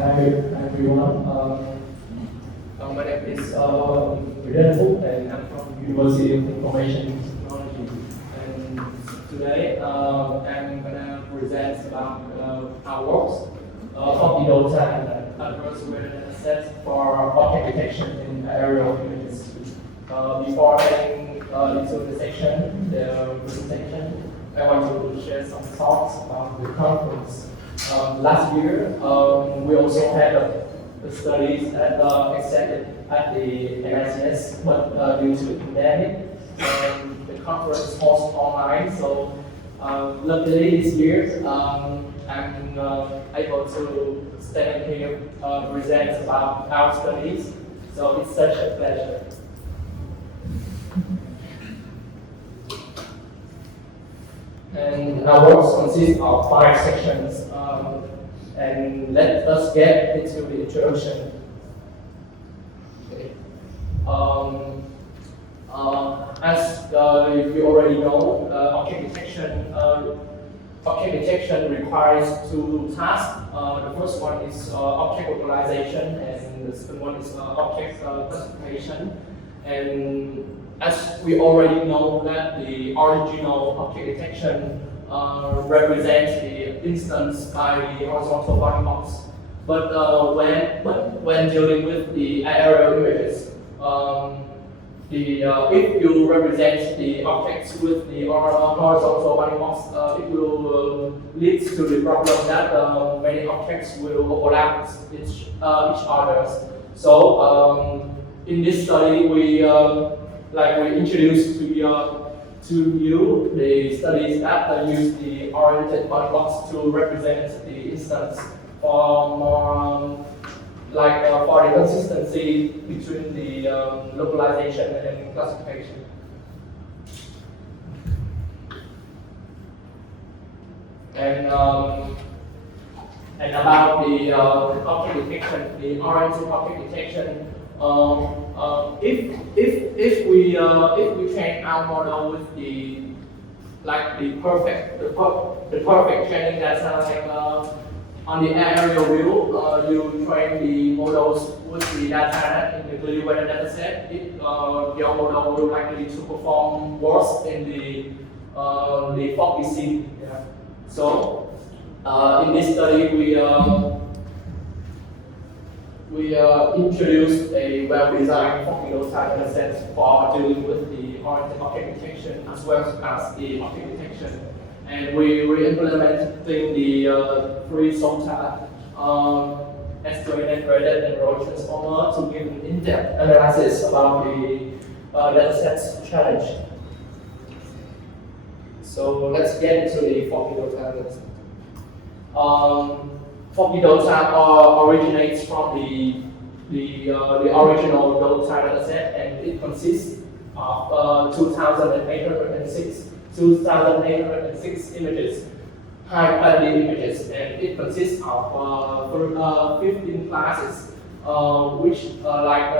Hi everyone. My name is Nguyen Duc Anh Phuc, and I'm from University of Information Technology. And today I'm gonna present about our works, Foggy-DOTA and adverse weather dataset for object detection in aerial images. Before getting into the presentation, I want to share some thoughts about the conference. Last year, we also had a studies extended at the NICS, but due to the pandemic, the conference was online. So luckily this year, I'm able to stand here present about our studies. So it's such a pleasure. And our works consist of 5 sections. And let us get into the introduction. Okay. As you already know, object detection requires 2 tasks. The first one is object localization, and the second one is object classification. And as we already know that the original object detection represents the instance by the horizontal body box. But when dealing with the aerial images, if you represent the objects with the horizontal body box, it will lead to the problem that many objects will overlap each other. So in this study, we introduced to you the studies that use the oriented body box to represent the instance for more for the consistency between the localization and classification. And about the object detection, the oriented object detection. If we train our model with the perfect training data, on the aerial view, you train the models with the data in the clear weather dataset. Your model will likely to perform worse in the foggy scene. Yeah. So in this study, we introduced a well-designed Foggy-DOTA dataset for dealing with the oriented object detection as well as the object detection. And we re-implemented the free SOTA S2N-graded and row transformer to give an in-depth analysis about the dataset's challenge. So let's get into the Foggy-DOTA dataset. Foggy-DOTA originates from the original DOTA dataset, and it consists of 2,806 images, high quality images, and it consists of 15 classes, which like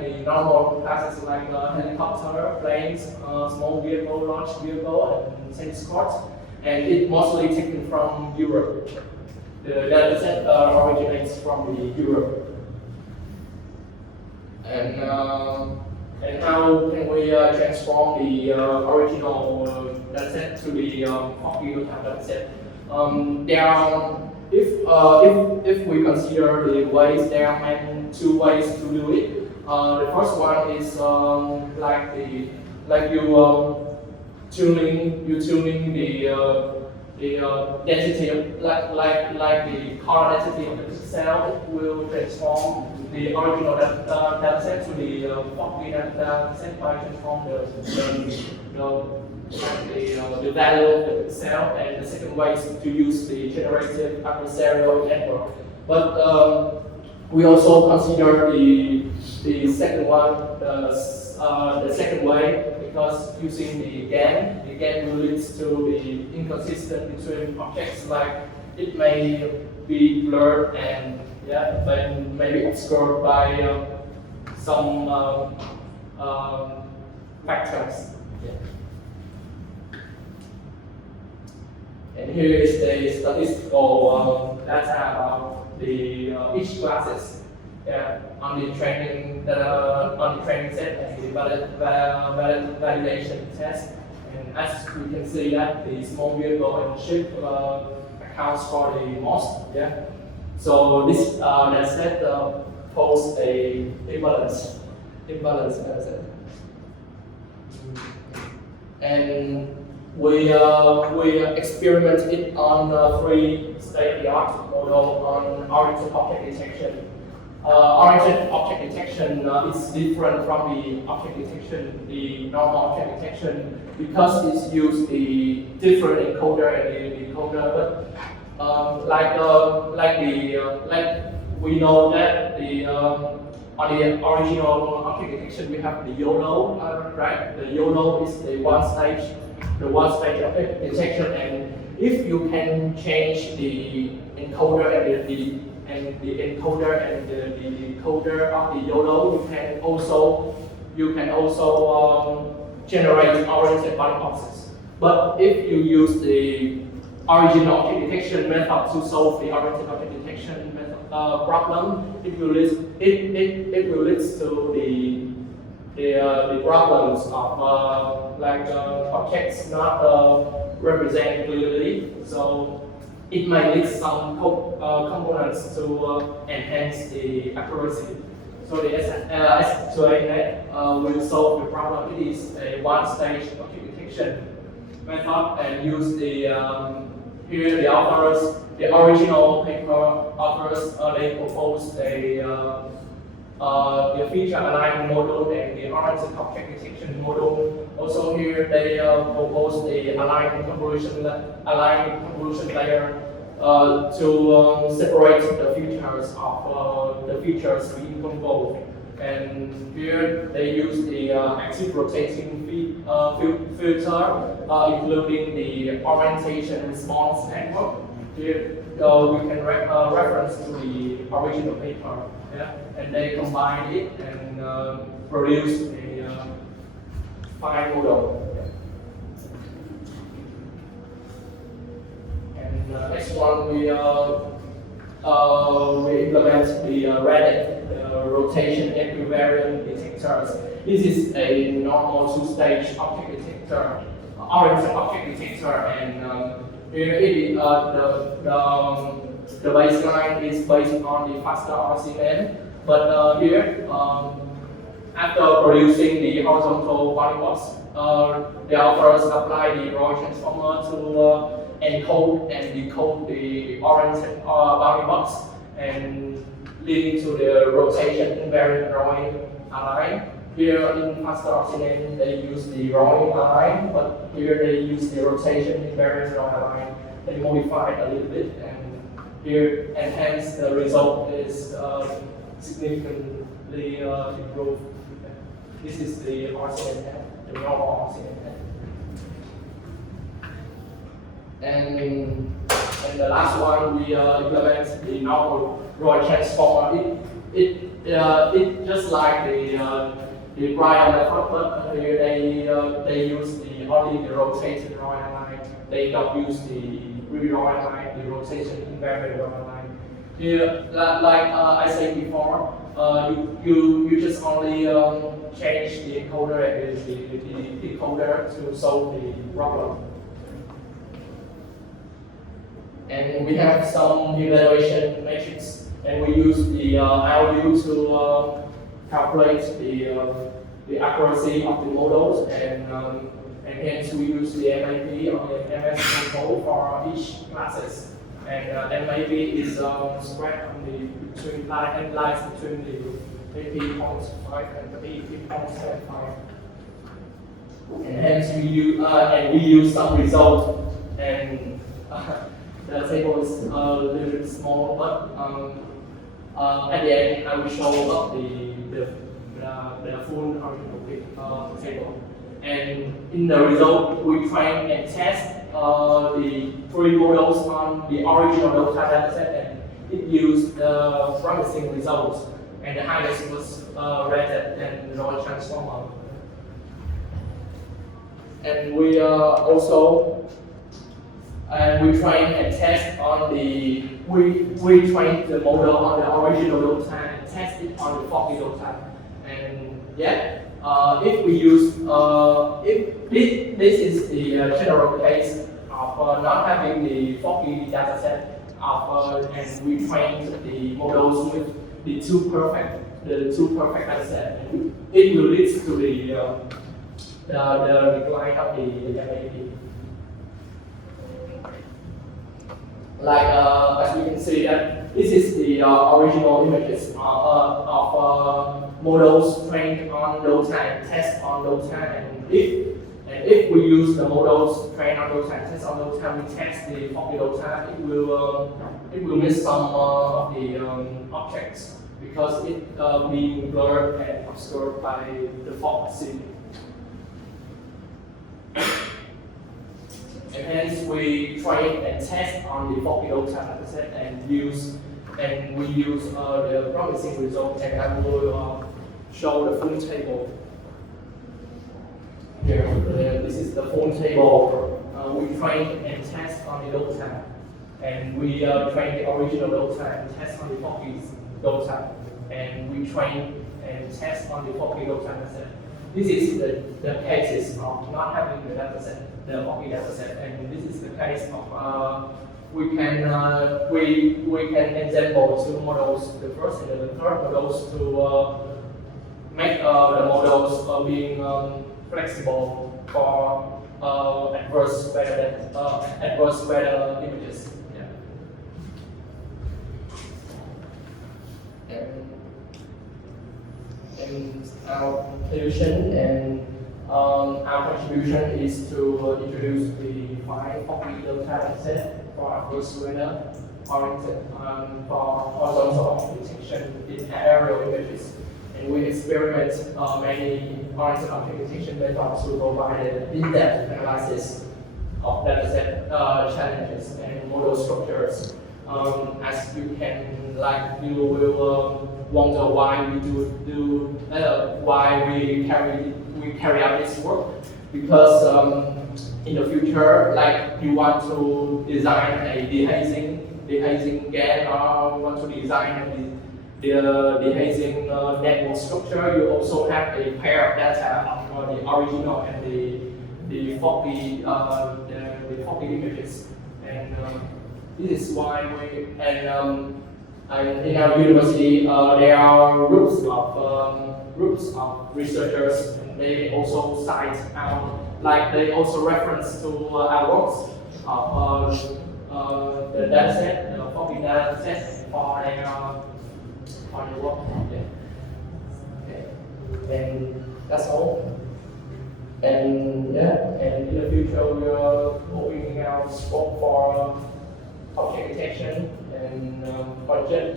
the normal classes like helicopter, planes, small vehicle, launch vehicle, and tennis courts, and it mostly taken from Europe. The dataset originates from Europe. And how can we transform the original dataset to the Foggy-DOTA dataset? If we consider the ways, there are 2 ways to do it. The first one is tuning the density of the color density of the pixel. It will transform the original dataset to the Foggy dataset by transform the value of the pixel. And the second way is to use the generative adversarial network. But we also consider the second one, the second way, because using the GAN will lead to the inconsistent between objects, like it may be blurred and maybe obscured by some factors. Yeah. And here is the statistical data about the each classes on the training set and the validation test. And as we can see that the small vehicle and ship accounts for the most. So this dataset pose a imbalance dataset. And we experiment it on three state-of-the-art model on oriented object detection. Oriented object detection is different from the object detection, the normal object detection, because it's used the different encoder and the decoder. But like we know that on the original object detection we have the YOLO, right? The YOLO is the one stage object detection, and if you can change the encoder and the encoder and the decoder of the YOLO, you can also generate oriented body boxes. But if you use the original object detection method to solve the oriented object detection method, problem, it will lead to the problems of objects not represented clearly. So it might need some components to enhance the accuracy. So the SQANet will solve the problem. It is a one-stage object detection method and use the here the authors, the original paper authors, they proposed the feature alignment model and the oriented object detection model. Also here they propose the alignment convolution layer to separate the features being convolved. And here they use the active rotating filter, including the orientation response network. Here we can reference to the original paper, and they combine it and produce a fine model. And next one we implement the REDIT, rotation equivariant detectors. This is a normal two-stage object detector, oriented object detector, and here the baseline is based on the faster RCN. But here, after producing the horizontal body box, the authors apply the Roy transformer to encode and decode the oriented body box, and leading to the rotation invariant Roy align. Here in faster RCN they use the Roy align, but here they use the rotation invariant Roy align. They modify it a little bit, and here and hence the result is significantly improved. This is the RCN head, the normal RCN head. And the last one we implement the normal Roy transformer. It just like the prior method, but here they use only the rotating Roy align. They don't use the Roy align, the rotation invariant Roy align. Here, like I said before, you just only change the encoder and the decoder to solve the problem. And we have some evaluation matrix, and we use the LU to calculate the accuracy of the models, and hence we use the MAP or the MS control for each classes. And MAP is spread on the between lines between the AP.5 and the AP.75. And hence we use some result, and the table is a little bit small, but at the end I will show up the full original table. And in the result, we train and test the three models on the original DOTA dataset, and it used promising results. And the highest was rated and Roy transformer. And we also And we train and test on the we train the model on the original data and test it on the Foggy-DOTA. And yeah, if we use if this is the general case of not having the Foggy dataset and we train the models with the two perfect dataset, and it will lead to the decline of the MAP. Like as we can see that this is the original images of models trained on data and test on data, and if we use the models trained on data and test on data, we test the Foggy-DOTA, it will miss some of the objects because it being blurred and obscured by the fog scene. And hence we train and test on the Foggy-DOTA dataset and we use the promising result, and I will show the full table. Here, this is the full table. We train and test on the data, and we train the original data and test on the Foggy-DOTA, and we train and test on the Foggy-DOTA dataset. This is the cases of not having the dataset, the Foggy dataset, and this is the case of we can example two models, the first and the third models, to make the models being flexible for adverse weather images. Yeah. And our conclusion and our contribution is to introduce the 5 Foggy-DOTA dataset for adverse weather oriented for horizontal detection in aerial images. And we experiment many horizontal object detection methods to provide an in-depth analysis of dataset challenges and model structures. As you can, you will wonder why we carry out this work, because in the future, you want to design a dehazing GAN, or want to design the dehazing network structure. You also have a pair of data of the original and the Foggy images, and this is why in our university there are groups of researchers, and they also cite out, they also reference to our works of the dataset, the Foggy dataset for their work. Yeah. Okay. And that's all. And yeah, and in the future we are opening our scope for object detection and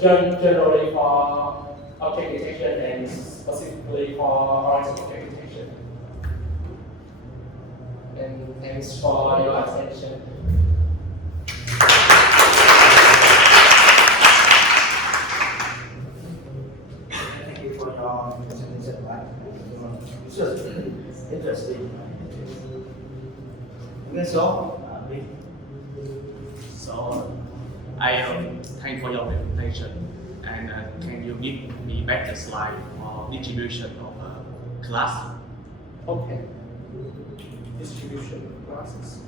generally for object detection and specifically for horizontal object detection. And thanks for your attention. Thank you for your presentation. It's just interesting. Minh. So, I thank for your presentation, and can you give me back the slide for distribution of class? Okay. Distribution of classes.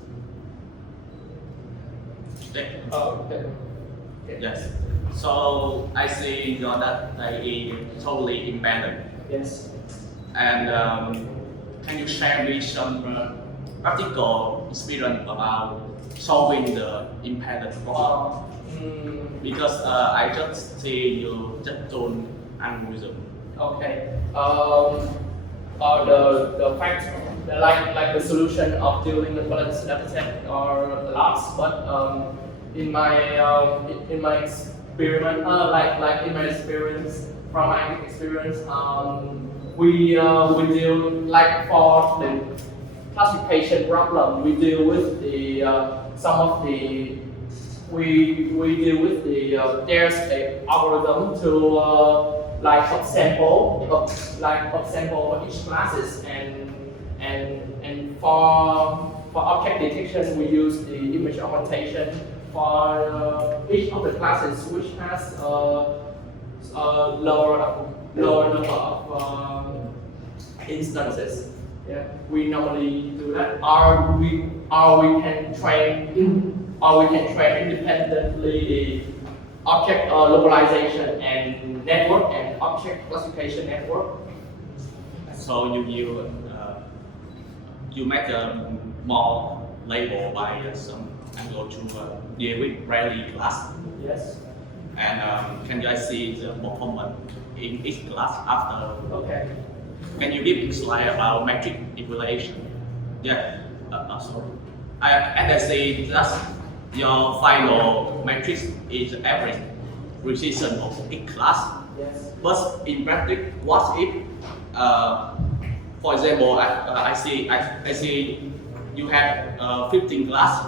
Okay. Okay. Yes. So I see your data is totally embedded. Yes. And can you share me some practical experience about solving the embedded problem? Because I just see you just don't algorithm. Okay. The fact, like the solution of dealing with balanced dataset are lots, but in my experiment, from my experience, we deal for the classification problem. We deal with there's an algorithm to upsample for each classes, and for object detection, we use the image augmentation for each of the classes which has lower number of instances. Yeah, we normally do that, or we can train independently the object localization and network and object classification network. So you make a more label by some angle to deal with rarely class. Yes. And can you guys see the performance in each class after? Okay. Can you give a slide about metric evaluation? Yeah. Sorry. As I say, that's your final matrix is average precision of each class. Yes. But in practice, what if, for example, I see you have 15 class,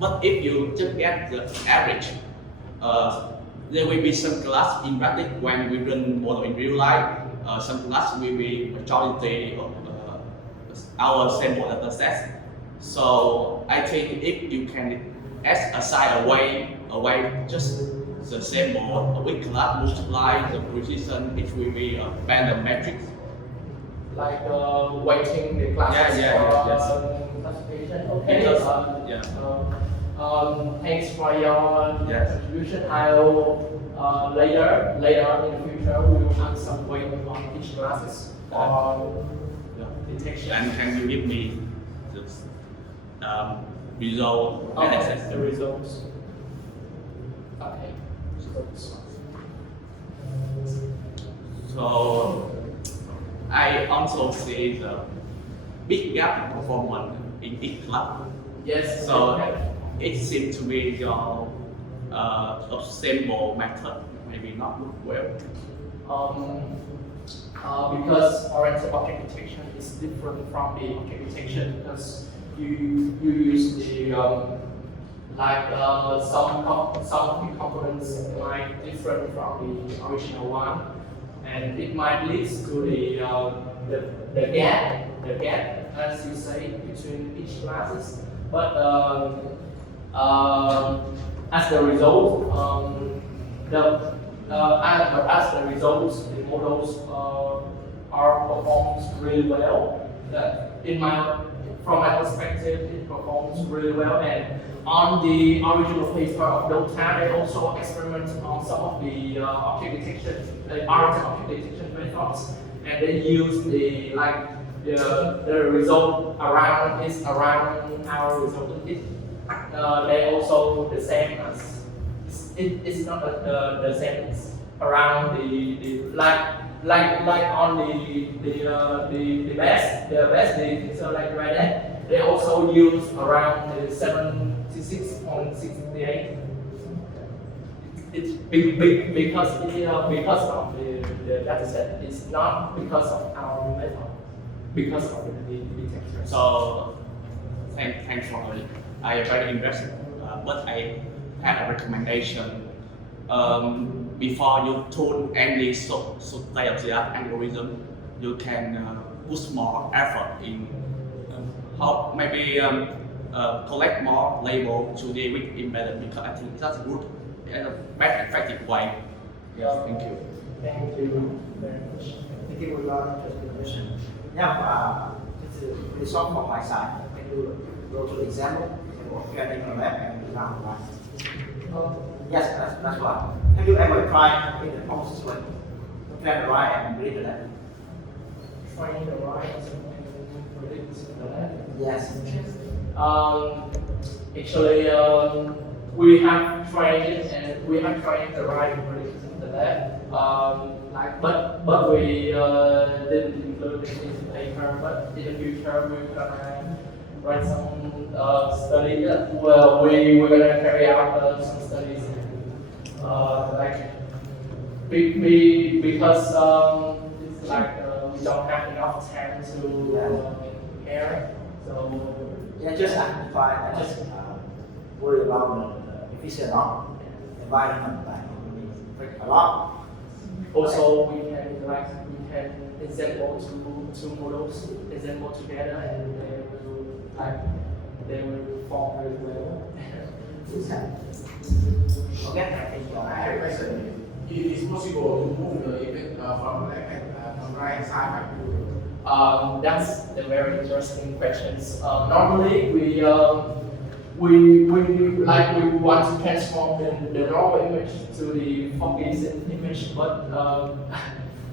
but if you just get the average, there will be some class in practice when we run model in real life. Some class will be majority of our sample data sets. So I think if you can assign a way just the sample with class multiply the precision, it will be a better metric. Like weighting the classes for classification. Okay. Thanks for your contribution. I'll later in the future we will add some weight on each classes for detection. And can you give me the result analysis? The results. Okay. So I also see the big gap in performance in each class. Yes. So it seems to be your sample method maybe not work well. Because oriented object detection is different from the object detection because you use the some of the components might different from the original one, and it might lead to the gap as you say between each classes. But as the result, the models are performed really well. From my perspective, it performs really well. And on the original paper of DOTA, they also experiment on some of the object detection, object detection methods, and they use the result around our result. They also the same as it's not the same. It's around the like on the best detector like right there. They also use around the 76.68. It's big because of the dataset. It's not because of our method. Because of the detector. So thanks for it. I am very interested, but I have a recommendation. Before you tune any state-of-the-art algorithm, you can put more effort in how maybe collect more label to deal with embedded, because I think that's a good and a better effective way. Yes, thank you. Thank you very much. Thank you for your presentation. Now, this is really short from my side. Can you go to the example of training the lab and design right? Yes, that's right. Have you ever tried in the process when train the right and read the left? Train the right and predict the left? Yes. Actually, we have trained the right and predict the left. But we didn't include it in the paper. But in the future, we're gonna write some study. Well, we're gonna carry out some studies. Because it's we don't have enough time to prepare. So Yeah, just amplify. I just worry about the efficient environment, like a lot. also we can assemble two models, assemble together, and they will like they will form very well. Okay, I think I have a question. It is possible to move the image from right side back to That's a very interesting question. Normally, we want to transform the normal image to the Foggy image, but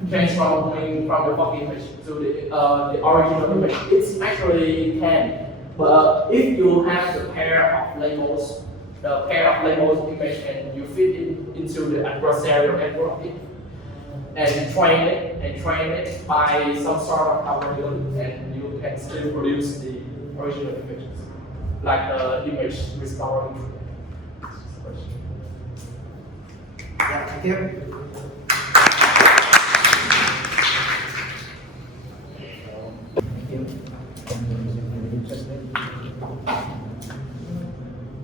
transforming from the Foggy image to the original image, it's actually can. But if you have the pair of labels image and you fit it into the adversarial network and train it by some sort of algorithm, and you can still produce the original images, like the image restoring. Yeah, thank you.